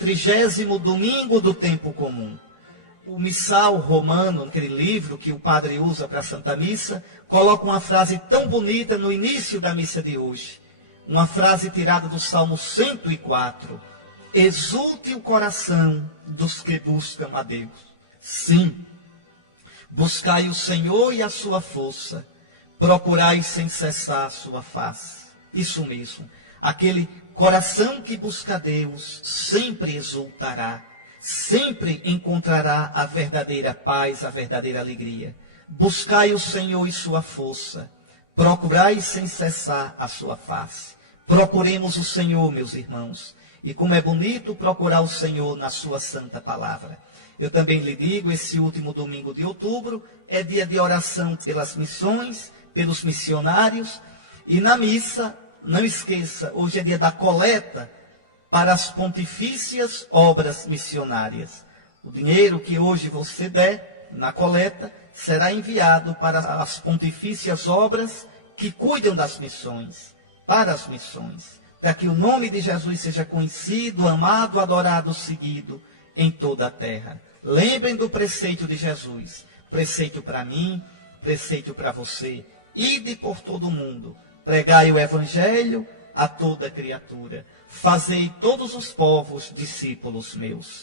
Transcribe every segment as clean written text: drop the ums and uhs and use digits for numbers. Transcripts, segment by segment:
30º domingo do tempo comum. O missal romano, aquele livro que o padre usa para a Santa Missa, coloca uma frase tão bonita no início da missa de hoje. Uma frase tirada do Salmo 104. Exulte o coração dos que buscam a Deus. Sim, buscai o Senhor e a sua força, procurai sem cessar a sua face. Isso mesmo, aquele coração que busca a Deus sempre exultará, sempre encontrará a verdadeira paz, a verdadeira alegria. Buscai o Senhor e sua força, procurai sem cessar a sua face. Procuremos o Senhor, meus irmãos, e como é bonito procurar o Senhor na sua santa palavra. Eu também lhe digo, esse último domingo de outubro é dia de oração pelas missões, pelos missionários, e na missa, não esqueça, hoje é dia da coleta para as pontifícias obras missionárias. O dinheiro que hoje você der na coleta será enviado para as pontifícias obras que cuidam das missões, para as missões, para que o nome de Jesus seja conhecido, amado, adorado, seguido em toda a terra. Lembrem do preceito de Jesus, preceito para mim, preceito para você. Ide por todo o mundo, pregai o evangelho a toda criatura. Fazei todos os povos discípulos meus.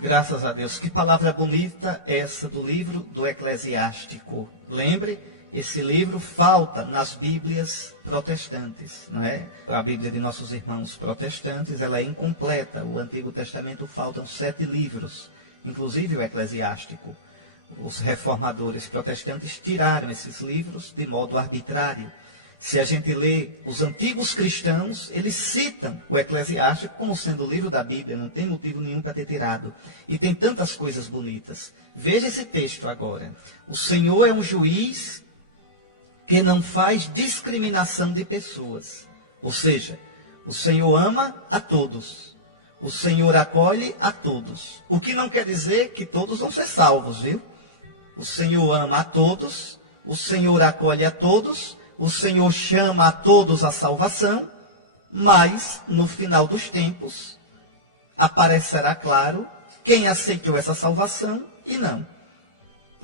Graças a Deus. Que palavra bonita essa do livro do Eclesiástico. Lembre, esse livro falta nas Bíblias protestantes, não é? A Bíblia de nossos irmãos protestantes, ela é incompleta. O Antigo Testamento faltam 7 livros, inclusive o Eclesiástico. Os reformadores protestantes tiraram esses livros de modo arbitrário. Se a gente lê os antigos cristãos, eles citam o Eclesiástico como sendo o livro da Bíblia, não tem motivo nenhum para ter tirado. E tem tantas coisas bonitas. Veja esse texto agora. O Senhor é um juiz que não faz discriminação de pessoas. Ou seja, o Senhor ama a todos. O Senhor acolhe a todos. O que não quer dizer que todos vão ser salvos, viu? O Senhor ama a todos, o Senhor acolhe a todos, o Senhor chama a todos à salvação, mas, no final dos tempos, aparecerá claro quem aceitou essa salvação e não.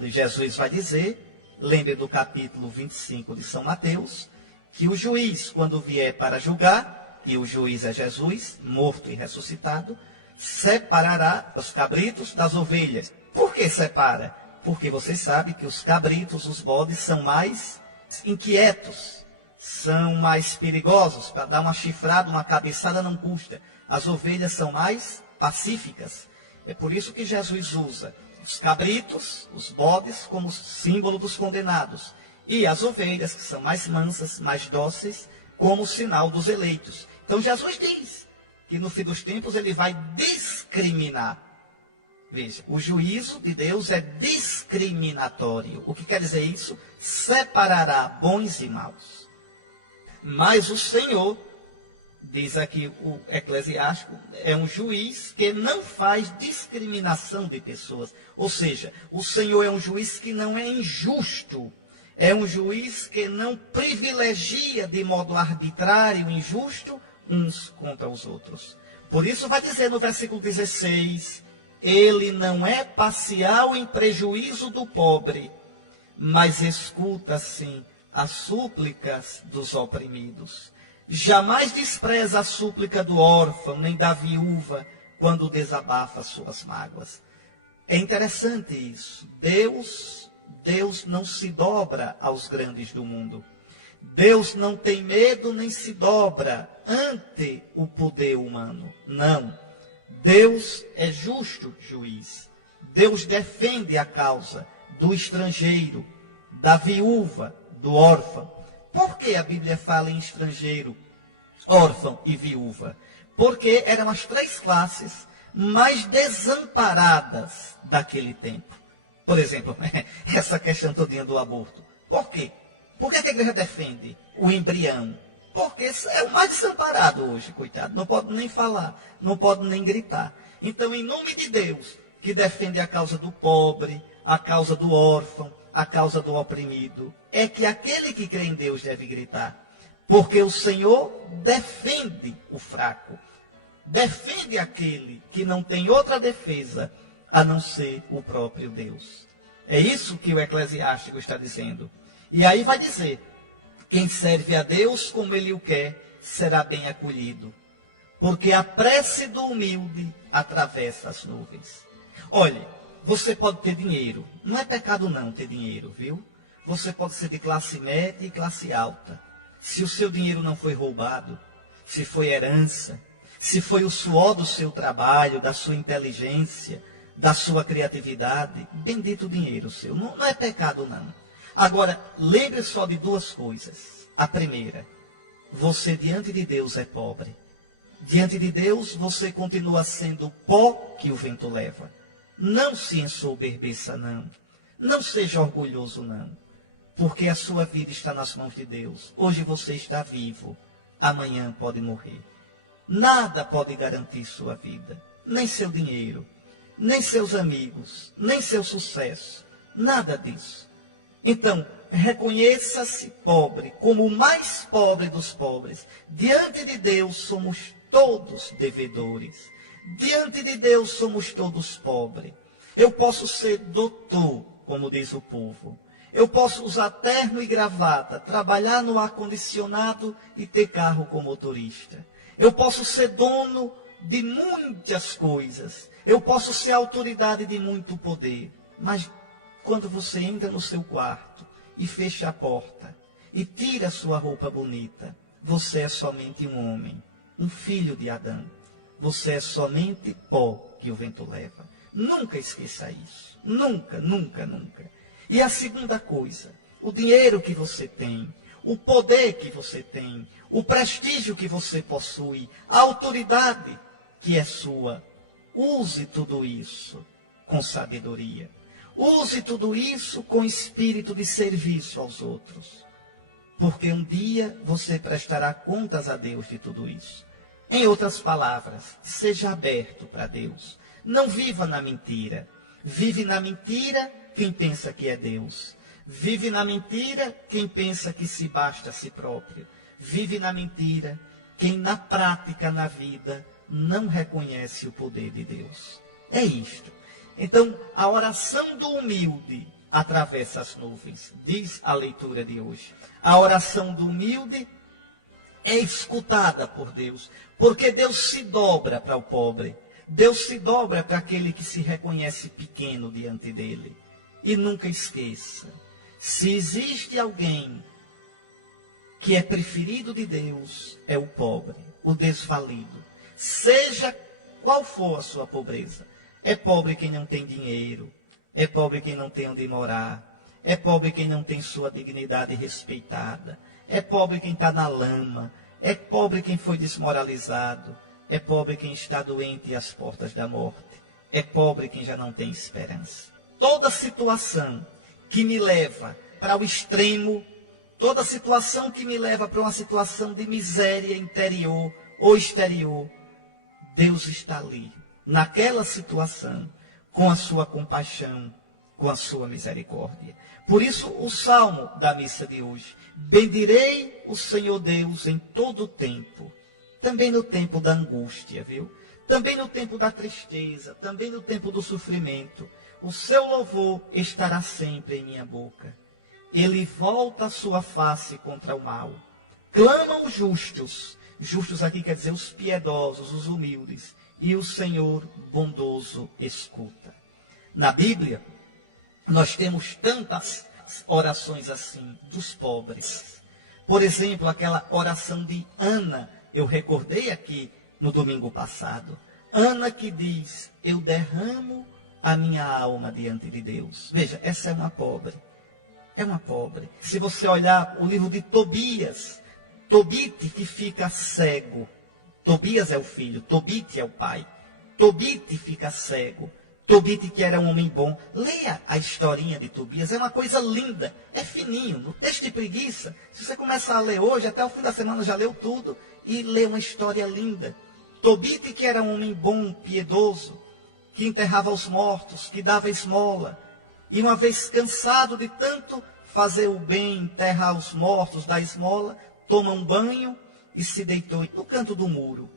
E Jesus vai dizer, lembre do capítulo 25 de São Mateus, que o juiz, quando vier para julgar, e o juiz é Jesus, morto e ressuscitado, separará os cabritos das ovelhas. Por que separa? Porque você sabe que os cabritos, os bodes, são mais inquietos, são mais perigosos. Para dar uma chifrada, uma cabeçada não custa. As ovelhas são mais pacíficas. É por isso que Jesus usa os cabritos, os bodes, como símbolo dos condenados. E as ovelhas, que são mais mansas, mais dóceis, como sinal dos eleitos. Então Jesus diz que no fim dos tempos ele vai discriminar. Veja, o juízo de Deus é discriminatório. O que quer dizer isso? Separará bons e maus. Mas o Senhor, diz aqui o Eclesiástico, é um juiz que não faz discriminação de pessoas. Ou seja, o Senhor é um juiz que não é injusto. É um juiz que não privilegia de modo arbitrário e injusto uns contra os outros. Por isso vai dizer no versículo 16... Ele não é parcial em prejuízo do pobre, mas escuta, sim, as súplicas dos oprimidos. Jamais despreza a súplica do órfão, nem da viúva, quando desabafa suas mágoas. É interessante isso. Deus não se dobra aos grandes do mundo. Deus não tem medo nem se dobra ante o poder humano. Não. Deus é justo juiz. Deus defende a causa do estrangeiro, da viúva, do órfão. Por que a Bíblia fala em estrangeiro, órfão e viúva? Porque eram as 3 classes mais desamparadas daquele tempo. Por exemplo, essa questão todinha do aborto. Por quê? Por que a igreja defende o embrião? Porque é o mais desamparado hoje, coitado. Não pode nem falar, não pode nem gritar. Então, em nome de Deus, que defende a causa do pobre, a causa do órfão, a causa do oprimido, é que aquele que crê em Deus deve gritar. Porque o Senhor defende o fraco. defende aquele que não tem outra defesa a não ser o próprio Deus. É isso que o Eclesiástico está dizendo. E aí vai dizer, quem serve a Deus como ele o quer, será bem acolhido. Porque a prece do humilde atravessa as nuvens. Olhe, você pode ter dinheiro. Não é pecado não ter dinheiro, viu? Você pode ser de classe média e classe alta. Se o seu dinheiro não foi roubado, se foi herança, se foi o suor do seu trabalho, da sua inteligência, da sua criatividade, bendito o dinheiro seu. Não é pecado não. Agora, lembre só de duas coisas. A primeira, você diante de Deus é pobre. Diante de Deus você continua sendo pó que o vento leva. Não se ensoberbeça não. Não seja orgulhoso não. Porque a sua vida está nas mãos de Deus. Hoje você está vivo. Amanhã pode morrer. Nada pode garantir sua vida. Nem seu dinheiro. Nem seus amigos. Nem seu sucesso. Nada disso. Então, reconheça-se pobre, como o mais pobre dos pobres. Diante de Deus somos todos devedores. Diante de Deus somos todos pobres. Eu posso ser doutor, como diz o povo. Eu posso usar terno e gravata, trabalhar no ar-condicionado e ter carro com motorista. Eu posso ser dono de muitas coisas. Eu posso ser autoridade de muito poder. Mas quando você entra no seu quarto e fecha a porta e tira a sua roupa bonita, você é somente um homem, um filho de Adão. Você é somente pó que o vento leva. Nunca esqueça isso. Nunca, nunca, nunca. E a segunda coisa, o dinheiro que você tem, o poder que você tem, o prestígio que você possui, a autoridade que é sua. Use tudo isso com sabedoria. Use tudo isso com espírito de serviço aos outros. Porque um dia você prestará contas a Deus de tudo isso. Em outras palavras, seja aberto para Deus. Não viva na mentira. Vive na mentira quem pensa que é Deus. Vive na mentira quem pensa que se basta a si próprio. Vive na mentira quem na prática, na vida, não reconhece o poder de Deus. É isto. Então, a oração do humilde atravessa as nuvens, diz a leitura de hoje. A oração do humilde é escutada por Deus, porque Deus se dobra para o pobre. Deus se dobra para aquele que se reconhece pequeno diante dele. E nunca esqueça, se existe alguém que é preferido de Deus, é o pobre, o desvalido. Seja qual for a sua pobreza. É pobre quem não tem dinheiro. É pobre quem não tem onde morar. É pobre quem não tem sua dignidade respeitada. É pobre quem está na lama. É pobre quem foi desmoralizado. É pobre quem está doente às portas da morte. É pobre quem já não tem esperança. Toda situação que me leva para o extremo, toda situação que me leva para uma situação de miséria interior ou exterior, Deus está ali, naquela situação, com a sua compaixão, com a sua misericórdia. Por isso, o salmo da missa de hoje: bendirei o Senhor Deus em todo o tempo, também no tempo da angústia, viu? Também no tempo da tristeza, também no tempo do sofrimento. O seu louvor estará sempre em minha boca. Ele volta a sua face contra o mal. Clamam os justos. Justos aqui quer dizer os piedosos, os humildes. E o Senhor bondoso escuta. Na Bíblia, nós temos tantas orações assim, dos pobres. Por exemplo, aquela oração de Ana, eu recordei aqui no domingo passado. Ana que diz: eu derramo a minha alma diante de Deus. Veja, essa é uma pobre. É uma pobre. Se você olhar o livro de Tobias, Tobite que fica cego. Tobias é o filho, Tobite é o pai. Tobite fica cego. Tobite que era um homem bom. Leia a historinha de Tobias, é uma coisa linda. É fininho, no texto de preguiça. Se você começar a ler hoje, até o fim da semana já leu tudo. E lê uma história linda. Tobite que era um homem bom, piedoso, que enterrava os mortos, que dava esmola. E uma vez cansado de tanto fazer o bem, enterrar os mortos, dar esmola, toma um banho e se deitou no canto do muro.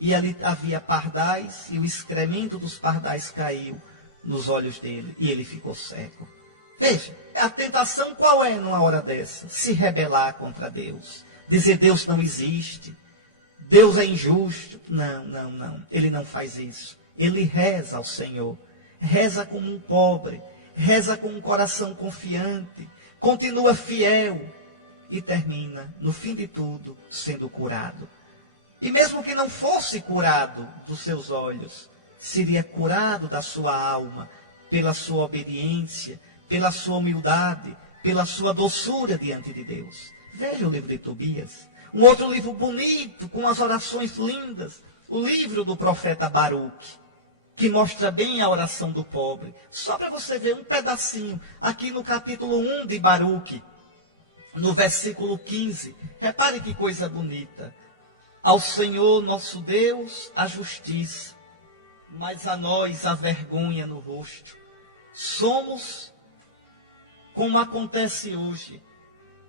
E ali havia pardais, e o excremento dos pardais caiu nos olhos dele, e ele ficou cego. Veja, a tentação qual é numa hora dessa? Se rebelar contra Deus. Dizer Deus não existe. Deus é injusto. Não. Ele não faz isso. Ele reza ao Senhor. Reza como um pobre. Reza com um coração confiante. Continua fiel. E termina, no fim de tudo, sendo curado. E mesmo que não fosse curado dos seus olhos, seria curado da sua alma, pela sua obediência, pela sua humildade, pela sua doçura diante de Deus. Veja o livro de Tobias. Um outro livro bonito, com as orações lindas. O livro do profeta Baruque, que mostra bem a oração do pobre. Só para você ver um pedacinho, aqui no capítulo 1 de Baruque, no versículo 15. Repare que coisa bonita. Ao Senhor nosso Deus a justiça, mas a nós a vergonha no rosto. Somos como acontece hoje.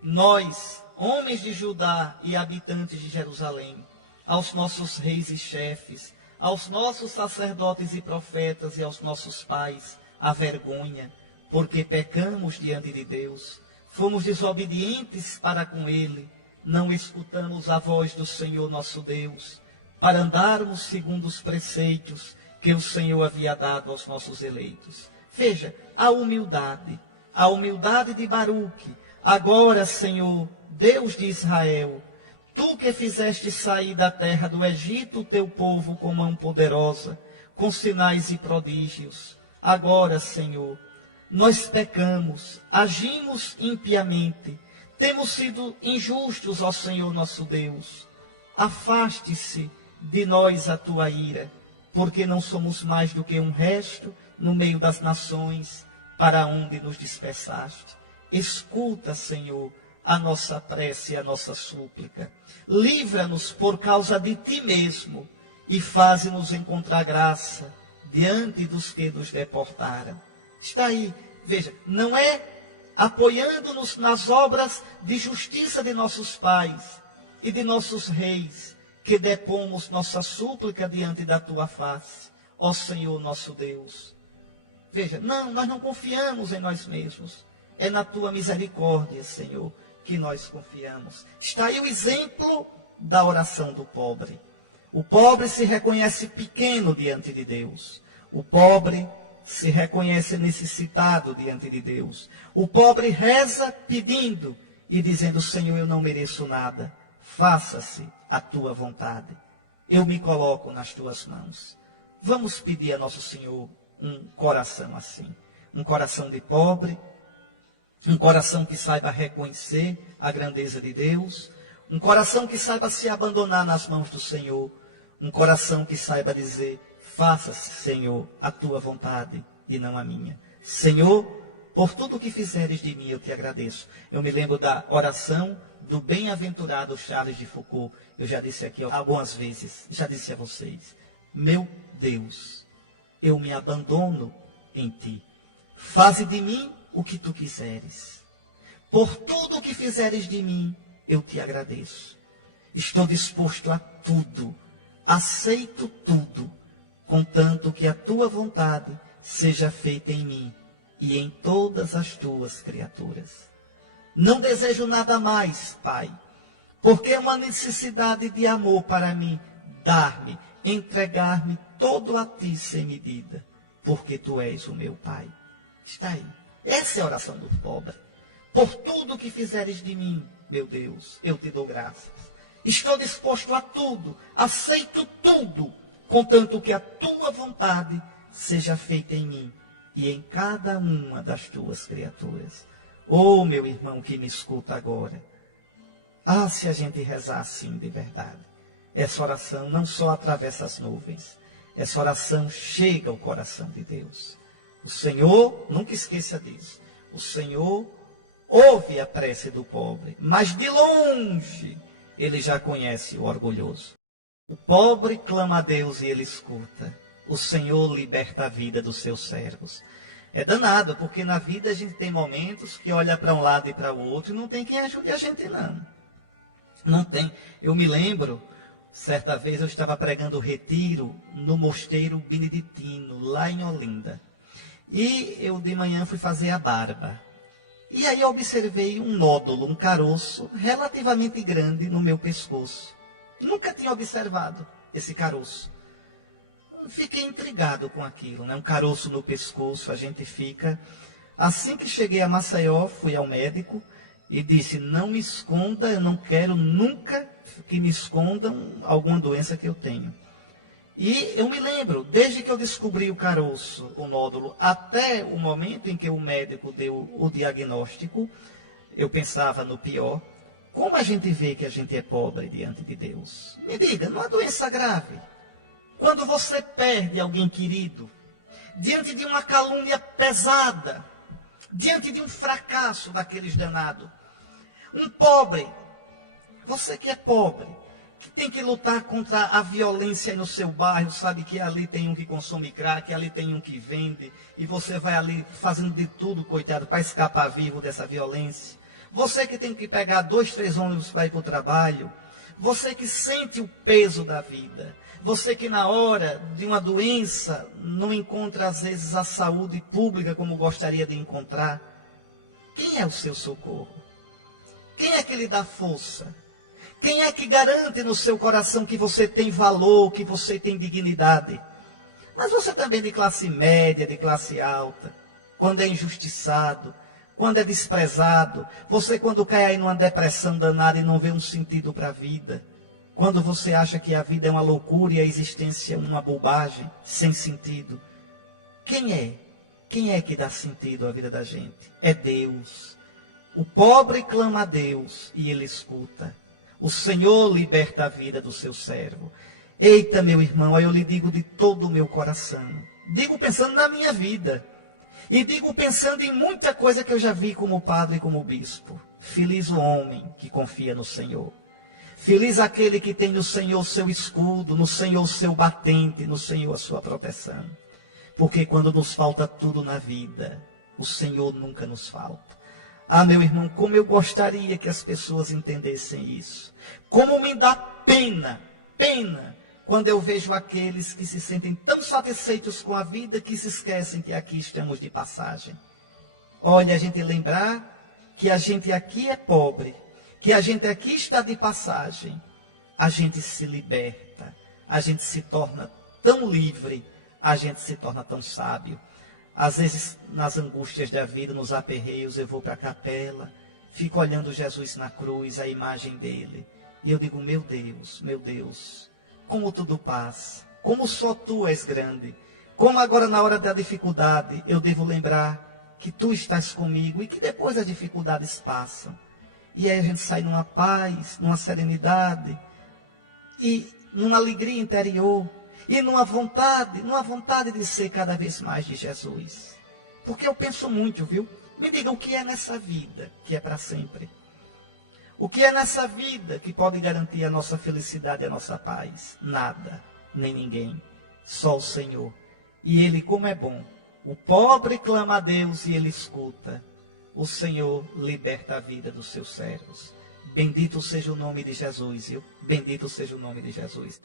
Nós, homens de Judá e habitantes de Jerusalém, aos nossos reis e chefes, aos nossos sacerdotes e profetas e aos nossos pais, a vergonha, porque pecamos diante de Deus, fomos desobedientes para com Ele, não escutamos a voz do Senhor nosso Deus, para andarmos segundo os preceitos que o Senhor havia dado aos nossos eleitos. Veja, a humildade de Baruque. Agora, Senhor, Deus de Israel, Tu que fizeste sair da terra do Egito o teu povo com mão poderosa, com sinais e prodígios. Agora, Senhor, nós pecamos, agimos impiamente, temos sido injustos, ó Senhor nosso Deus. Afaste-se de nós a tua ira, porque não somos mais do que um resto no meio das nações, para onde nos dispersaste. Escuta, Senhor, a nossa prece e a nossa súplica. Livra-nos por causa de ti mesmo e faze-nos encontrar graça diante dos que nos deportaram. Está aí, veja, não é apoiando-nos nas obras de justiça de nossos pais e de nossos reis que depomos nossa súplica diante da tua face, ó Senhor nosso Deus. Veja, nós não confiamos em nós mesmos. É na tua misericórdia, Senhor, que nós confiamos. Está aí o exemplo da oração do pobre. O pobre se reconhece pequeno diante de Deus. O pobre se reconhece necessitado diante de Deus. O pobre reza pedindo e dizendo: Senhor, eu não mereço nada. Faça-se a tua vontade. Eu me coloco nas tuas mãos. Vamos pedir a nosso Senhor um coração assim. Um coração de pobre. Um coração que saiba reconhecer a grandeza de Deus. Um coração que saiba se abandonar nas mãos do Senhor. Um coração que saiba dizer: faça-se, Senhor, a tua vontade e não a minha. Senhor, por tudo o que fizeres de mim, eu te agradeço. Eu me lembro da oração do bem-aventurado Charles de Foucault. Eu já disse aqui algumas vezes, já disse a vocês: meu Deus, eu me abandono em ti. Faze de mim o que tu quiseres. Por tudo o que fizeres de mim, eu te agradeço. Estou disposto a tudo, aceito tudo, contanto que a tua vontade seja feita em mim e em todas as tuas criaturas. Não desejo nada mais, Pai, porque é uma necessidade de amor para mim dar-me, entregar-me todo a ti sem medida, porque tu és o meu Pai. Está aí. Essa é a oração do pobre. Por tudo que fizeres de mim, meu Deus, eu te dou graças. Estou disposto a tudo, aceito tudo, contanto que a tua vontade seja feita em mim e em cada uma das tuas criaturas. Oh, meu irmão que me escuta agora. Ah, se a gente rezar assim de verdade. Essa oração não só atravessa as nuvens, essa oração chega ao coração de Deus. O Senhor, nunca esqueça disso, o Senhor ouve a prece do pobre, mas de longe ele já conhece o orgulhoso. O pobre clama a Deus e ele escuta. O Senhor liberta a vida dos seus servos. É danado, porque na vida a gente tem momentos que olha para um lado e para o outro e não tem quem ajude a gente, não. Não tem. Eu me lembro, Certa vez eu estava pregando retiro no mosteiro beneditino, lá em Olinda. E eu de manhã fui fazer a barba. E aí eu observei um nódulo, um caroço relativamente grande no meu pescoço. Nunca tinha observado esse caroço. Fiquei intrigado com aquilo, né? Um caroço no pescoço, a gente fica. Assim que cheguei a Maceió, fui ao médico e disse: não me esconda, eu não quero nunca que me escondam alguma doença que eu tenho. E eu me lembro, desde que eu descobri o caroço, o nódulo, até o momento em que o médico deu o diagnóstico, eu pensava no pior. Como a gente vê que a gente é pobre diante de Deus? Me diga, não é doença grave. Quando você perde alguém querido, diante de uma calúnia pesada, diante de um fracasso daqueles danados, um pobre, você que é pobre, que tem que lutar contra a violência aí no seu bairro, sabe que ali tem um que consome crack, ali tem um que vende, e você vai ali fazendo de tudo, coitado, para escapar vivo dessa violência. Você que tem que pegar 2, 3 ônibus para ir para o trabalho, você que sente o peso da vida, você que na hora de uma doença não encontra às vezes a saúde pública como gostaria de encontrar, quem é o seu socorro? Quem é que lhe dá força? Quem é que garante no seu coração que você tem valor, que você tem dignidade? Mas você também de classe média, de classe alta, quando é injustiçado, quando é desprezado, você quando cai aí numa depressão danada e não vê um sentido para a vida, quando você acha que a vida é uma loucura e a existência é uma bobagem, sem sentido, quem é? Quem é que dá sentido à vida da gente? É Deus. O pobre clama a Deus e Ele escuta. O Senhor liberta a vida do seu servo. Eita, meu irmão, aí eu lhe digo de todo o meu coração. Digo pensando na minha vida. E digo pensando em muita coisa que eu já vi como padre e como bispo. Feliz o homem que confia no Senhor. Feliz aquele que tem no Senhor seu escudo, no Senhor seu batente, no Senhor a sua proteção. Porque quando nos falta tudo na vida, o Senhor nunca nos falta. Ah, meu irmão, como eu gostaria que as pessoas entendessem isso. Como me dá pena, quando eu vejo aqueles que se sentem tão satisfeitos com a vida que se esquecem que aqui estamos de passagem. Olha, a gente lembrar que a gente aqui é pobre, que a gente aqui está de passagem, a gente se liberta, a gente se torna tão livre, a gente se torna tão sábio. Às vezes, nas angústias da vida, nos aperreios, eu vou para a capela, fico olhando Jesus na cruz, a imagem dele. E eu digo, meu Deus, como tudo passa, como só tu és grande. Como agora na hora da dificuldade, eu devo lembrar que tu estás comigo e que depois as dificuldades passam. E aí a gente sai numa paz, numa serenidade e numa alegria interior. E numa vontade de ser cada vez mais de Jesus. Porque eu penso muito, viu? Me diga, o que é nessa vida que é para sempre? O que é nessa vida que pode garantir a nossa felicidade e a nossa paz? Nada, nem ninguém. Só o Senhor. E Ele, como é bom. O pobre clama a Deus e Ele escuta. O Senhor liberta a vida dos seus servos. Bendito seja o nome de Jesus, viu? Bendito seja o nome de Jesus.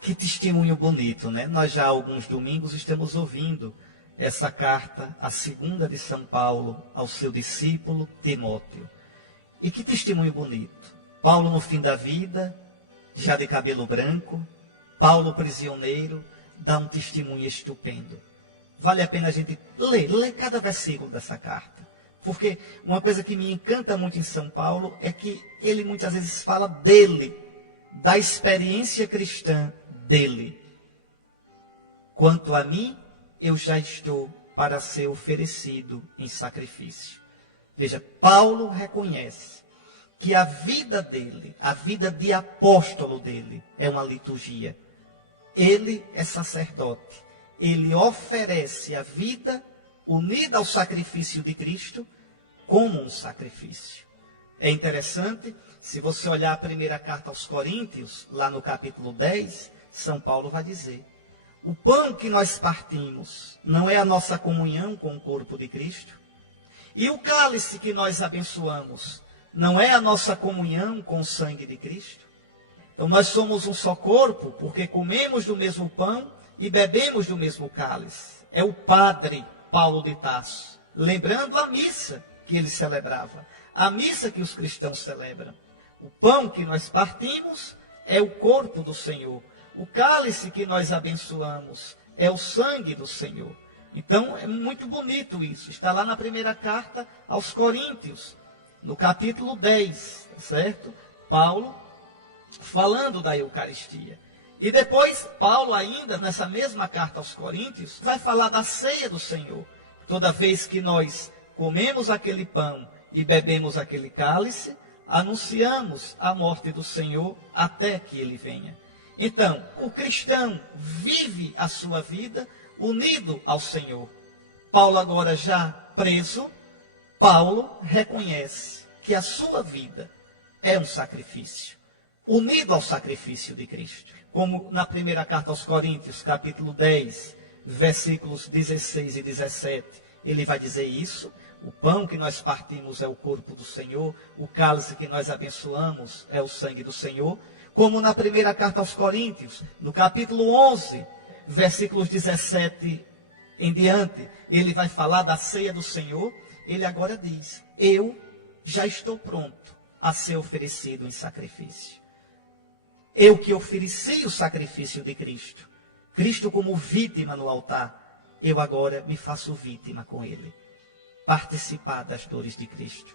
Que testemunho bonito, né? Nós já há alguns domingos estamos ouvindo essa carta, a segunda de São Paulo, ao seu discípulo Timóteo. E que testemunho bonito. Paulo no fim da vida, já de cabelo branco, Paulo prisioneiro, dá um testemunho estupendo. Vale a pena a gente ler cada versículo dessa carta. Porque uma coisa que me encanta muito em São Paulo é que ele muitas vezes fala dele, da experiência cristã dele. Quanto a mim, eu já estou para ser oferecido em sacrifício. Veja, Paulo reconhece que a vida dele, a vida de apóstolo dele, é uma liturgia. Ele é sacerdote. Ele oferece a vida unida ao sacrifício de Cristo como um sacrifício. É interessante, se você olhar a primeira carta aos Coríntios, lá no capítulo 10, São Paulo vai dizer: o pão que nós partimos não é a nossa comunhão com o corpo de Cristo? E o cálice que nós abençoamos não é a nossa comunhão com o sangue de Cristo? Então nós somos um só corpo, porque comemos do mesmo pão e bebemos do mesmo cálice. É o padre Paulo de Tarso, lembrando a missa que ele celebrava, a missa que os cristãos celebram. O pão que nós partimos é o corpo do Senhor. O cálice que nós abençoamos é o sangue do Senhor. Então é muito bonito isso. Está lá na primeira carta aos Coríntios, no capítulo 10, certo? Paulo falando da Eucaristia. E depois, Paulo ainda, nessa mesma carta aos Coríntios, vai falar da ceia do Senhor. Toda vez que nós comemos aquele pão e bebemos aquele cálice, anunciamos a morte do Senhor até que ele venha. Então, o cristão vive a sua vida unido ao Senhor. Paulo agora já preso, Paulo reconhece que a sua vida é um sacrifício, unido ao sacrifício de Cristo. Como na primeira carta aos Coríntios, capítulo 10, versículos 16 e 17, ele vai dizer isso. O pão que nós partimos é o corpo do Senhor, o cálice que nós abençoamos é o sangue do Senhor. Como na primeira carta aos Coríntios, no capítulo 11, versículos 17 em diante, ele vai falar da ceia do Senhor. Ele agora diz: eu já estou pronto a ser oferecido em sacrifício. Eu que ofereci o sacrifício de Cristo, Cristo como vítima no altar, eu agora me faço vítima com ele. Participar das dores de Cristo.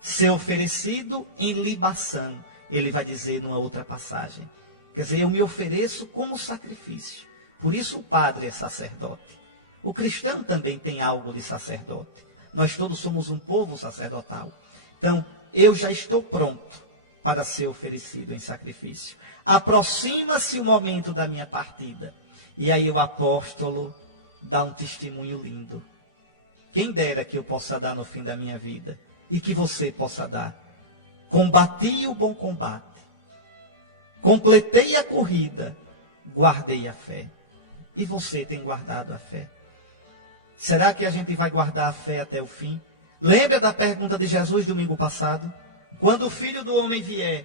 Ser oferecido em libação, ele vai dizer numa outra passagem. Quer dizer, eu me ofereço como sacrifício. Por isso o padre é sacerdote. O cristão também tem algo de sacerdote. Nós todos somos um povo sacerdotal. Então, eu já estou pronto para ser oferecido em sacrifício. Aproxima-se o momento da minha partida. E aí o apóstolo dá um testemunho lindo. Quem dera que eu possa dar no fim da minha vida, e que você possa dar. Combati o bom combate, completei a corrida, guardei a fé. E você tem guardado a fé? Será que a gente vai guardar a fé até o fim? Lembra da pergunta de Jesus domingo passado? Quando o Filho do Homem vier,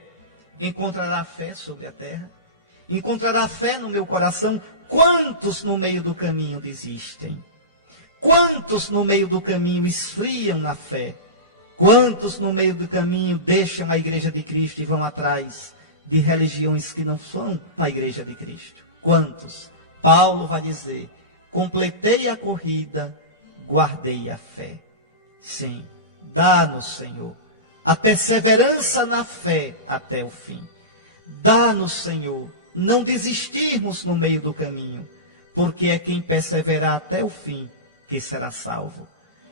encontrará fé sobre a terra? Encontrará fé no meu coração? Quantos no meio do caminho desistem? Quantos no meio do caminho esfriam na fé? Quantos no meio do caminho deixam a igreja de Cristo e vão atrás de religiões que não são a igreja de Cristo? Quantos? Paulo vai dizer: completei a corrida, guardei a fé. Sim, dá-nos, Senhor, a perseverança na fé até o fim. Dá-nos, Senhor, não desistirmos no meio do caminho, porque é quem perseverar até o fim que será salvo.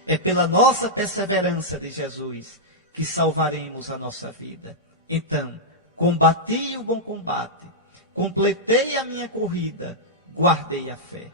É pela nossa perseverança de Jesus que salvaremos a nossa vida. Então, combati o bom combate, completei a minha corrida, guardei a fé.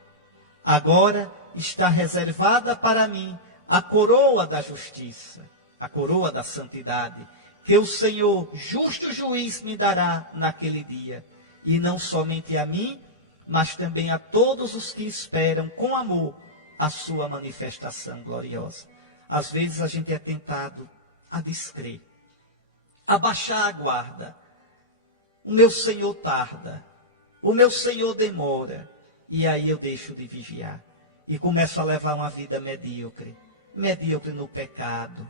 Agora está reservada para mim a coroa da justiça, a coroa da santidade, que o Senhor, justo juiz, me dará naquele dia. E não somente a mim, mas também a todos os que esperam com amor a sua manifestação gloriosa. Às vezes a gente é tentado a descrer, a baixar a guarda. O meu Senhor tarda, o meu Senhor demora, e aí eu deixo de vigiar e começo a levar uma vida medíocre. Medíocre no pecado,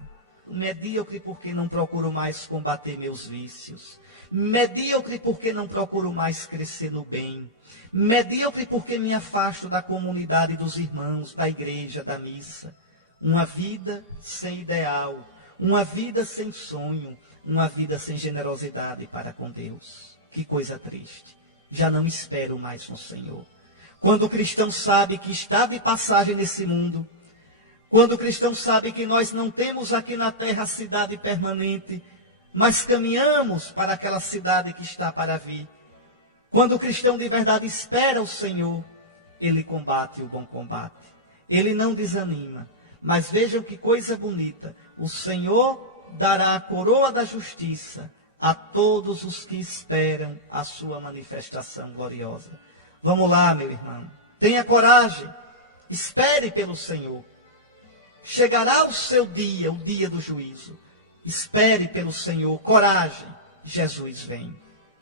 medíocre porque não procuro mais combater meus vícios, medíocre porque não procuro mais crescer no bem, medíocre porque me afasto da comunidade dos irmãos, da igreja, da missa. Uma vida sem ideal, uma vida sem sonho, uma vida sem generosidade para com Deus. Que coisa triste. Já não espero mais no Senhor. Quando o cristão sabe que está de passagem nesse mundo, quando o cristão sabe que nós não temos aqui na terra a cidade permanente, mas caminhamos para aquela cidade que está para vir. Quando o cristão de verdade espera o Senhor, ele combate o bom combate. Ele não desanima. Mas vejam que coisa bonita. O Senhor dará a coroa da justiça a todos os que esperam a sua manifestação gloriosa. Vamos lá, meu irmão. Tenha coragem. Espere pelo Senhor. Chegará o seu dia, o dia do juízo. Espere pelo Senhor. Coragem. Jesus vem.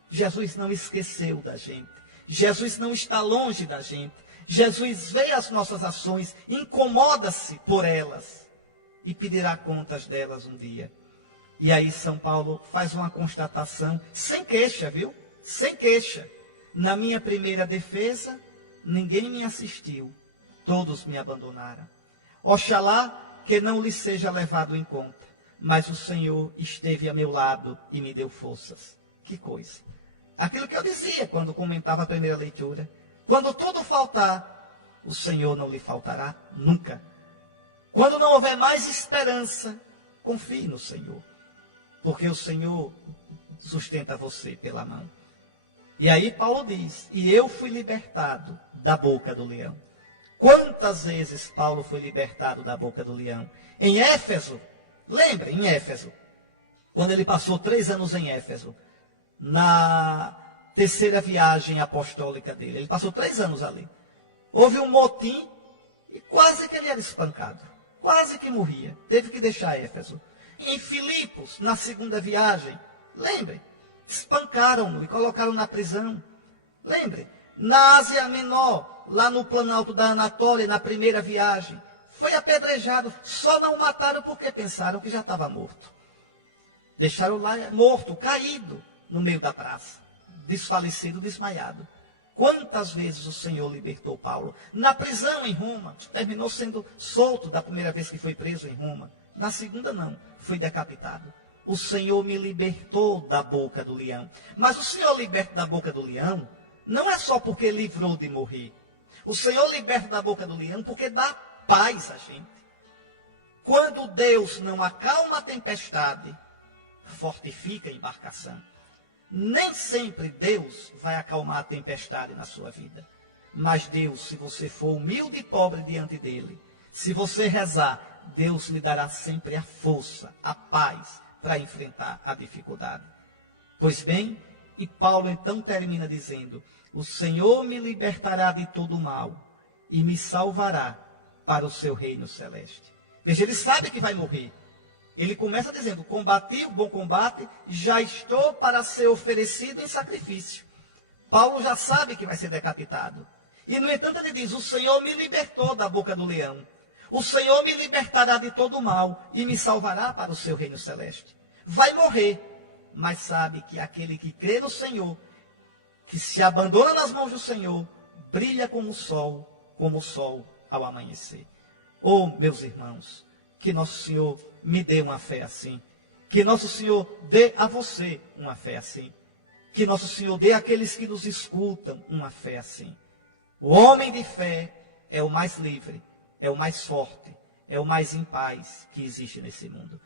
Jesus não esqueceu da gente. Jesus não está longe da gente. Jesus vê as nossas ações, incomoda-se por elas e pedirá contas delas um dia. E aí São Paulo faz uma constatação, sem queixa, viu? Sem queixa. Na minha primeira defesa, ninguém me assistiu, todos me abandonaram. Oxalá que não lhe seja levado em conta, mas o Senhor esteve a meu lado e me deu forças. Que coisa. Aquilo que eu dizia quando comentava a primeira leitura. Quando tudo faltar, o Senhor não lhe faltará nunca. Quando não houver mais esperança, confie no Senhor, porque o Senhor sustenta você pela mão. E aí Paulo diz, e eu fui libertado da boca do leão. Quantas vezes Paulo foi libertado da boca do leão? Em Éfeso, lembre, em Éfeso, quando ele passou 3 anos em Éfeso, na terceira viagem apostólica dele, ele passou 3 anos ali. Houve um motim e quase que ele era espancado, quase que morria, teve que deixar Éfeso. Em Filipos, na segunda viagem, lembre, espancaram-no e colocaram na prisão. Lembre, na Ásia Menor, lá no Planalto da Anatólia, na primeira viagem, foi apedrejado, só não o mataram porque pensaram que já estava morto. Deixaram lá morto, caído no meio da praça, desfalecido, desmaiado. Quantas vezes o Senhor libertou Paulo? Na prisão em Roma, terminou sendo solto da primeira vez que foi preso em Roma. Na segunda não, foi decapitado. O Senhor me libertou da boca do leão. Mas o Senhor liberta da boca do leão, não é só porque livrou de morrer. O Senhor liberta da boca do leão porque dá paz a gente. Quando Deus não acalma a tempestade, fortifica a embarcação. Nem sempre Deus vai acalmar a tempestade na sua vida. Mas Deus, se você for humilde e pobre diante dele, se você rezar, Deus lhe dará sempre a força, a paz para enfrentar a dificuldade. Pois bem, e Paulo então termina dizendo, o Senhor me libertará de todo o mal e me salvará para o seu reino celeste. Veja, ele sabe que vai morrer. Ele começa dizendo, combati o bom combate, já estou para ser oferecido em sacrifício. Paulo já sabe que vai ser decapitado. E no entanto ele diz, o Senhor me libertou da boca do leão. O Senhor me libertará de todo o mal e me salvará para o seu reino celeste. Vai morrer, mas sabe que aquele que crê no Senhor, que se abandona nas mãos do Senhor, brilha como o sol ao amanhecer. Oh, meus irmãos, que nosso Senhor me dê uma fé assim. Que nosso Senhor dê a você uma fé assim. Que nosso Senhor dê àqueles que nos escutam uma fé assim. O homem de fé é o mais livre, é o mais forte, é o mais em paz que existe nesse mundo.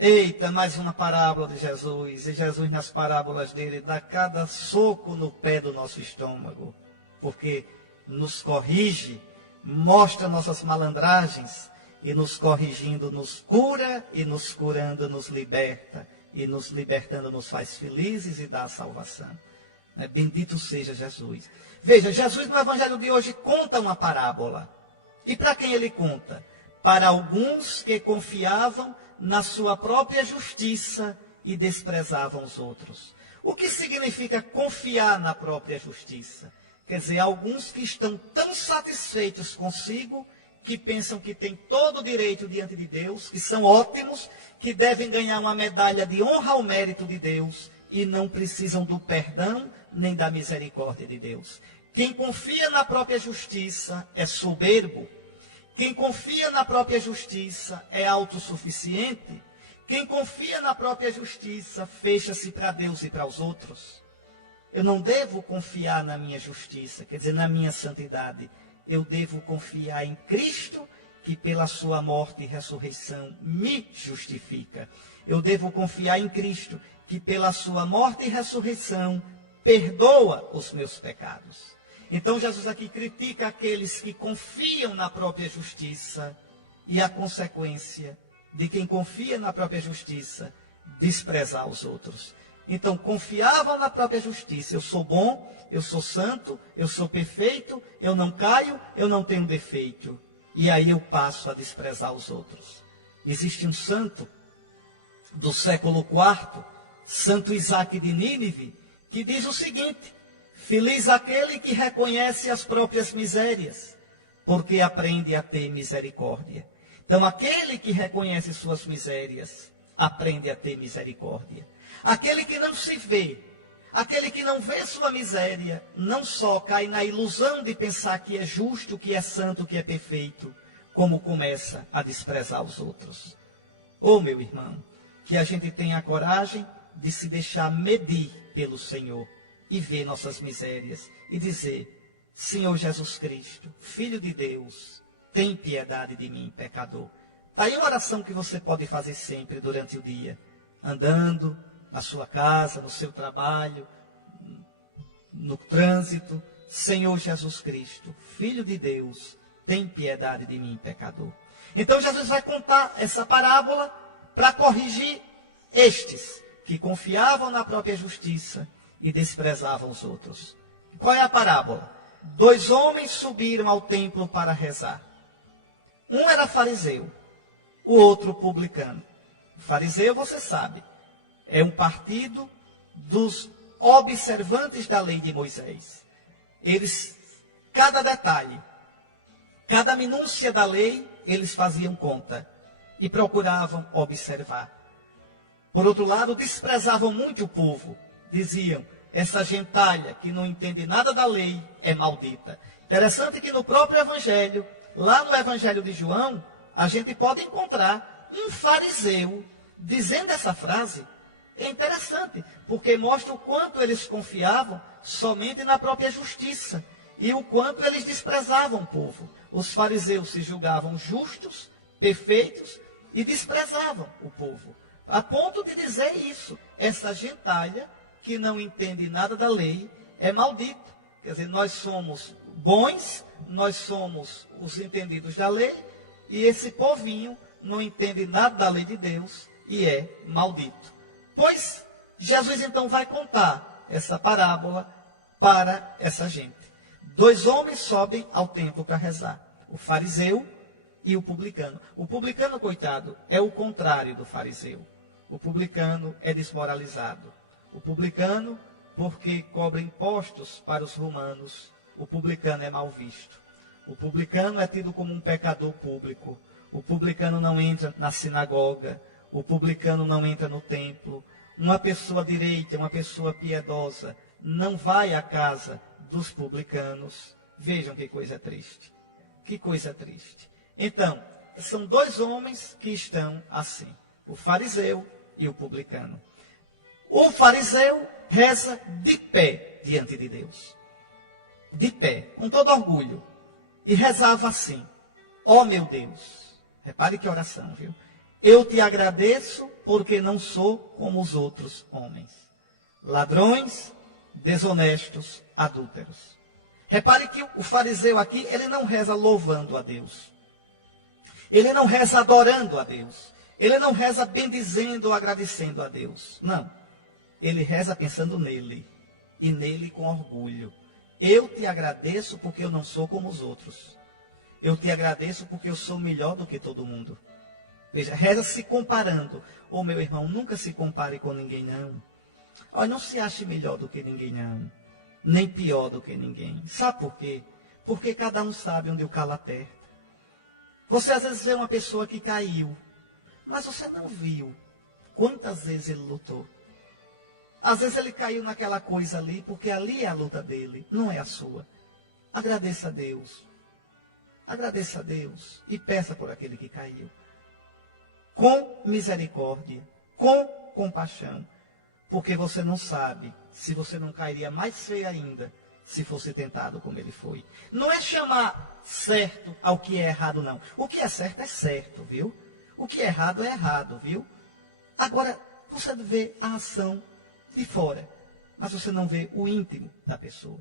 Eita, mais uma parábola de Jesus. E Jesus nas parábolas dele dá cada soco no pé do nosso estômago. Porque nos corrige, mostra nossas malandragens e nos corrigindo nos cura e nos curando nos liberta e nos libertando nos faz felizes e dá a salvação. Bendito seja Jesus. Veja, Jesus no evangelho de hoje conta uma parábola. E para quem ele conta? Para alguns que confiavam na sua própria justiça e desprezavam os outros. O que significa confiar na própria justiça? Quer dizer, alguns que estão tão satisfeitos consigo, que pensam que têm todo o direito diante de Deus, que são ótimos, que devem ganhar uma medalha de honra ao mérito de Deus, e não precisam do perdão nem da misericórdia de Deus. Quem confia na própria justiça é soberbo. Quem confia na própria justiça é autossuficiente. Quem confia na própria justiça fecha-se para Deus e para os outros. Eu não devo confiar na minha justiça, quer dizer, na minha santidade. Eu devo confiar em Cristo, que pela sua morte e ressurreição me justifica. Eu devo confiar em Cristo, que pela sua morte e ressurreição perdoa os meus pecados. Então Jesus aqui critica aqueles que confiam na própria justiça e a consequência de quem confia na própria justiça desprezar os outros. Então confiavam na própria justiça, eu sou bom, eu sou santo, eu sou perfeito, eu não caio, eu não tenho defeito. E aí eu passo a desprezar os outros. Existe um santo do século IV, Santo Isaac de Nínive, que diz o seguinte: feliz aquele que reconhece as próprias misérias, porque aprende a ter misericórdia. Então, aquele que reconhece suas misérias, aprende a ter misericórdia. Aquele que não se vê, aquele que não vê sua miséria, não só cai na ilusão de pensar que é justo, que é santo, que é perfeito, como começa a desprezar os outros. Oh, meu irmão, que a gente tenha a coragem de se deixar medir pelo Senhor e ver nossas misérias e dizer: Senhor Jesus Cristo, Filho de Deus, tem piedade de mim, pecador. Está aí uma oração que você pode fazer sempre durante o dia, andando na sua casa, no seu trabalho, no trânsito. Senhor Jesus Cristo, Filho de Deus, tem piedade de mim, pecador. Então Jesus vai contar essa parábola para corrigir estes que confiavam na própria justiça e desprezavam os outros. Qual é a parábola? 2 homens subiram ao templo para rezar. Um era fariseu, o outro publicano. O fariseu, você sabe, é um partido dos observantes da lei de Moisés. Eles, cada detalhe, cada minúcia da lei, eles faziam conta e procuravam observar. Por outro lado, desprezavam muito o povo. Diziam: essa gentalha que não entende nada da lei é maldita. Interessante que no próprio Evangelho, lá no Evangelho de João, a gente pode encontrar um fariseu dizendo essa frase. É interessante, porque mostra o quanto eles confiavam somente na própria justiça e o quanto eles desprezavam o povo. Os fariseus se julgavam justos, perfeitos e desprezavam o povo. A ponto de dizer isso: essa gentalha que não entende nada da lei é maldita. Quer dizer, nós somos bons, nós somos os entendidos da lei, e esse povinho não entende nada da lei de Deus e é maldito. Pois Jesus então vai contar essa parábola para essa gente. 2 homens sobem ao templo para rezar: o fariseu e o publicano. O publicano, coitado, é o contrário do fariseu. O publicano é desmoralizado. O publicano, porque cobra impostos para os romanos, o publicano é mal visto. O publicano é tido como um pecador público. O publicano não entra na sinagoga. O publicano não entra no templo. Uma pessoa direita, uma pessoa piedosa, não vai à casa dos publicanos. Vejam que coisa triste. Que coisa triste. Então, são 2 homens que estão assim: o fariseu e o publicano. O fariseu reza de pé diante de Deus. De pé, com todo orgulho. E rezava assim: ó meu Deus. Repare que oração, viu? Eu te agradeço porque não sou como os outros homens. Ladrões, desonestos, adúlteros. Repare que o fariseu aqui, ele não reza louvando a Deus. Ele não reza adorando a Deus. Ele não reza bendizendo ou agradecendo a Deus. Não. Ele reza pensando nele. E nele com orgulho. Eu te agradeço porque eu não sou como os outros. Eu te agradeço porque eu sou melhor do que todo mundo. Veja, reza se comparando. Ô meu irmão, nunca se compare com ninguém não. Olha, não se ache melhor do que ninguém não. Nem pior do que ninguém. Sabe por quê? Porque cada um sabe onde o calo aperta. Você às vezes vê uma pessoa que caiu, mas você não viu quantas vezes ele lutou. Às vezes ele caiu naquela coisa ali, porque ali é a luta dele, não é a sua. Agradeça a Deus. Agradeça a Deus e peça por aquele que caiu. Com misericórdia, com compaixão. Porque você não sabe se você não cairia mais feio ainda se fosse tentado como ele foi. Não é chamar certo ao que é errado, não. O que é certo, viu? O que é errado, viu? Agora, você vê a ação de fora, mas você não vê o íntimo da pessoa.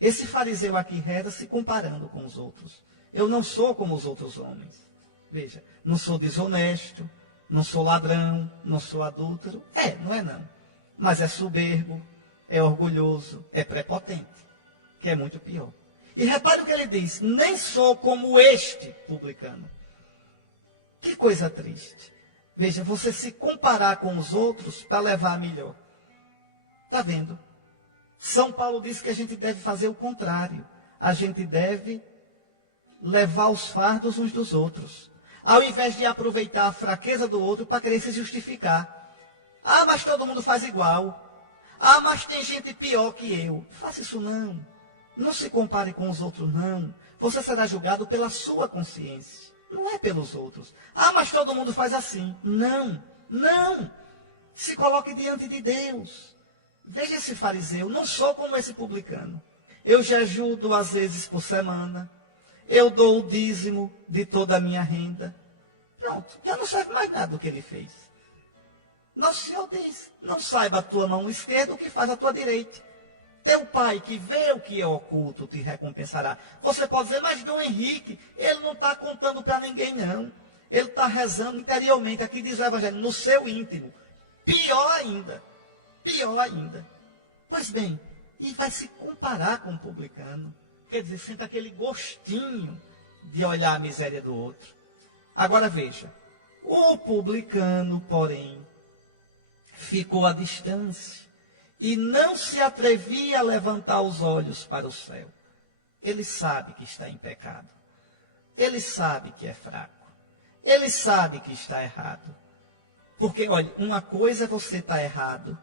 Esse fariseu aqui reza se comparando com os outros. Eu não sou como os outros homens. Veja, não sou desonesto, não sou ladrão, não sou adúltero. Não é não. Mas é soberbo, é orgulhoso, é prepotente, que é muito pior. E repare o que ele diz: nem sou como este publicano. Que coisa triste. Veja, você se comparar com os outros para levar a melhor. Está vendo? São Paulo diz que a gente deve fazer o contrário. A gente deve levar os fardos uns dos outros. Ao invés de aproveitar a fraqueza do outro para querer se justificar. Ah, mas todo mundo faz igual. Ah, mas tem gente pior que eu. Faça isso não. Não se compare com os outros não. Você será julgado pela sua consciência. Não é pelos outros. Ah, mas todo mundo faz assim. Não, não. Se coloque diante de Deus. Veja esse fariseu. Não sou como esse publicano. Eu jejuo 2 vezes por semana. Eu dou o dízimo de toda a minha renda. Pronto, já não serve mais nada do que ele fez. Nosso Senhor diz, não saiba a tua mão esquerda o que faz a tua direita. Teu pai que vê o que é oculto te recompensará. Você pode dizer, mas Dom Henrique, ele não está contando para ninguém não. Ele está rezando interiormente, aqui diz o Evangelho, no seu íntimo. Pior ainda, pior ainda. Pois bem, e vai se comparar com o publicano. Quer dizer, sente aquele gostinho de olhar a miséria do outro. Agora veja, o publicano, porém, ficou à distância e não se atrevia a levantar os olhos para o céu. Ele sabe que está em pecado. Ele sabe que é fraco. Ele sabe que está errado. Porque, olha, uma coisa é você estar errado,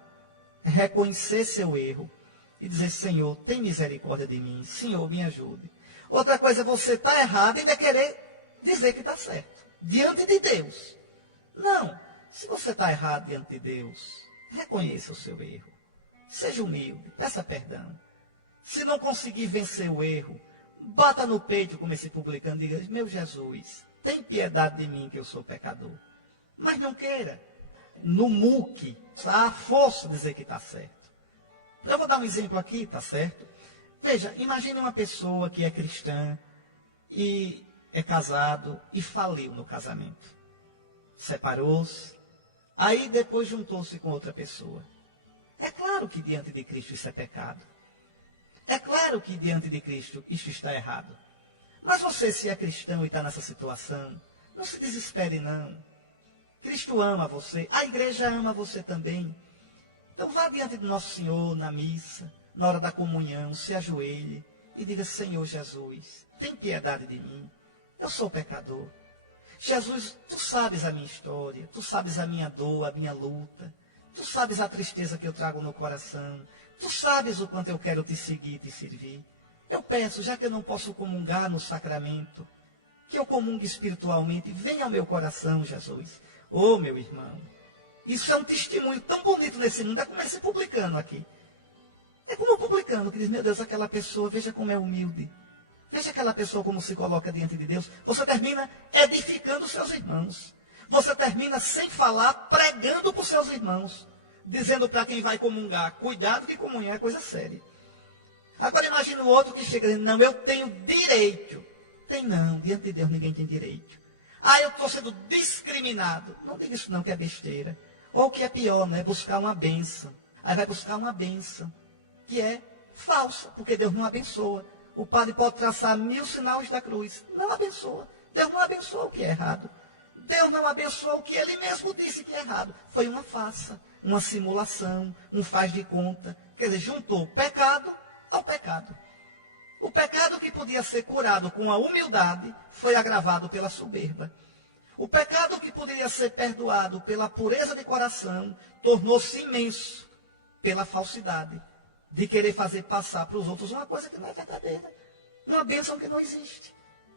reconhecer seu erro e dizer, Senhor, tem misericórdia de mim, Senhor, me ajude. Outra coisa é você estar errado e ainda querer dizer que está certo, diante de Deus. Não, se você está errado diante de Deus, reconheça o seu erro. Seja humilde, peça perdão. Se não conseguir vencer o erro, bata no peito como esse publicano e diga, meu Jesus, tem piedade de mim que eu sou pecador. Mas não queira, no muque, a força dizer que está certo. Eu vou dar um exemplo aqui, está certo? Veja, imagine uma pessoa que é cristã e é casado e faliu no casamento. Separou-se, aí depois juntou-se com outra pessoa. É claro que diante de Cristo isso é pecado. É claro que diante de Cristo isso está errado. Mas você, se é cristão e está nessa situação, não se desespere não. Cristo ama você, a igreja ama você também. Então vá diante do nosso Senhor na missa, na hora da comunhão, se ajoelhe e diga, Senhor Jesus, tem piedade de mim, eu sou pecador. Jesus, tu sabes a minha história, tu sabes a minha dor, a minha luta, tu sabes a tristeza que eu trago no coração, tu sabes o quanto eu quero te seguir e te servir. Eu peço, já que eu não posso comungar no sacramento, que eu comungue espiritualmente, venha ao meu coração, Jesus. Oh, meu irmão, isso é um testemunho tão bonito nesse mundo, é como esse publicano aqui. É como o publicano que diz, meu Deus, aquela pessoa, veja como é humilde. Veja aquela pessoa como se coloca diante de Deus. Você termina edificando os seus irmãos. Você termina sem falar, pregando para os seus irmãos. Dizendo para quem vai comungar, cuidado que comunhão é coisa séria. Agora imagina o outro que chega dizendo, não, eu tenho direito. Tem não, diante de Deus ninguém tem direito. Ah, eu estou sendo discriminado. Não diga isso não, que é besteira. Ou o que é pior, né? Buscar uma bênção. Aí vai buscar uma bênção, que é falsa, porque Deus não abençoa. O padre pode traçar 1000 sinais da cruz. Não abençoa. Deus não abençoa o que é errado. Deus não abençoa o que ele mesmo disse que é errado. Foi uma farsa, uma simulação, um faz de conta. Quer dizer, juntou o pecado ao pecado. O pecado que podia ser curado com a humildade foi agravado pela soberba. O pecado que poderia ser perdoado pela pureza de coração tornou-se imenso pela falsidade de querer fazer passar para os outros uma coisa que não é verdadeira. Uma bênção que não existe.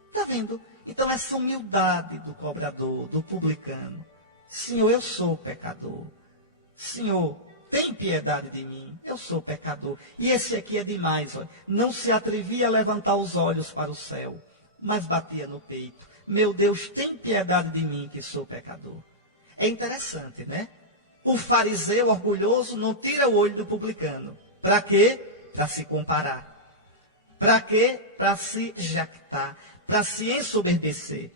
Está vendo? Então essa humildade do cobrador, do publicano. Senhor, eu sou pecador. Senhor, tem piedade de mim. Eu sou pecador. E esse aqui é demais. Olha. Não se atrevia a levantar os olhos para o céu, mas batia no peito. Meu Deus, tem piedade de mim que sou pecador. É interessante, né? O fariseu orgulhoso não tira o olho do publicano. Para quê? Para se comparar. Para quê? Para se jactar. Para se ensoberbecer.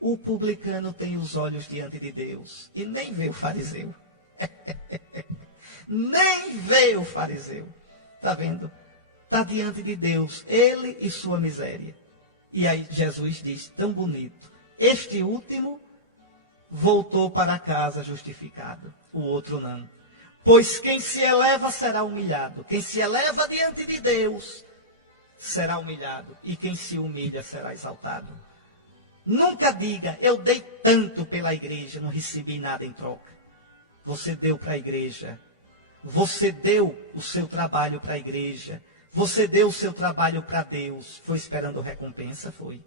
O publicano tem os olhos diante de Deus. E nem vê o fariseu. Nem vê o fariseu. Está vendo? Está diante de Deus. Ele e sua miséria. E aí Jesus diz, tão bonito. Este último voltou para casa justificado. O outro não. Pois quem se eleva será humilhado. Quem se eleva diante de Deus será humilhado. E quem se humilha será exaltado. Nunca diga, eu dei tanto pela igreja, não recebi nada em troca. Você deu para a igreja. Você deu o seu trabalho para a igreja. Você deu o seu trabalho para Deus. Foi esperando recompensa? Foi.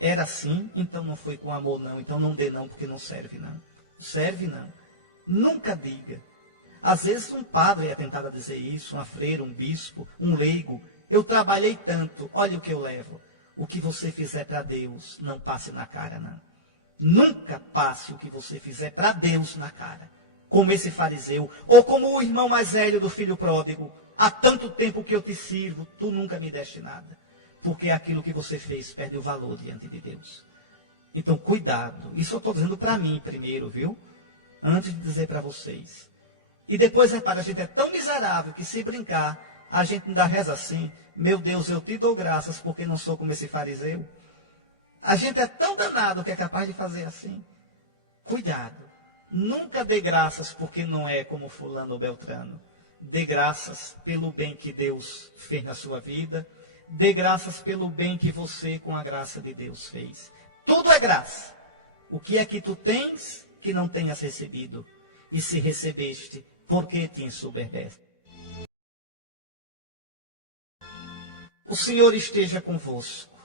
Era assim? Então não foi com amor não. Então não dê não, porque não serve não. Serve não. Nunca diga. Às vezes um padre é tentado a dizer isso, uma freira, um bispo, um leigo. Eu trabalhei tanto, olha o que eu levo. O que você fizer para Deus, não passe na cara não. Nunca passe o que você fizer para Deus na cara. Como esse fariseu, ou como o irmão mais velho do filho pródigo. Há tanto tempo que eu te sirvo, tu nunca me deste nada. Porque aquilo que você fez perde o valor diante de Deus. Então, cuidado. Isso eu estou dizendo para mim primeiro, viu? Antes de dizer para vocês. E depois, repara, a gente é tão miserável que se brincar, a gente ainda reza assim, meu Deus, eu te dou graças porque não sou como esse fariseu. A gente é tão danado que é capaz de fazer assim. Cuidado. Nunca dê graças porque não é como fulano ou beltrano. Dê graças pelo bem que Deus fez na sua vida. Dê graças pelo bem que você, com a graça de Deus, fez. Tudo é graça. O que é que tu tens que não tenhas recebido? E se recebeste, por que te ensoberbece? O Senhor esteja convosco.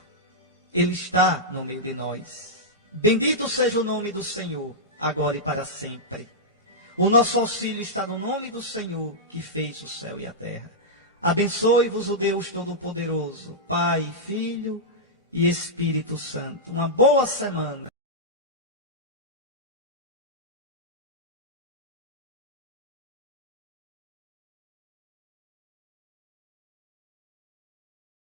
Ele está no meio de nós. Bendito seja o nome do Senhor, agora e para sempre. O nosso auxílio está no nome do Senhor, que fez o céu e a terra. Abençoe-vos o Deus Todo-Poderoso, Pai, Filho e Espírito Santo. Uma boa semana.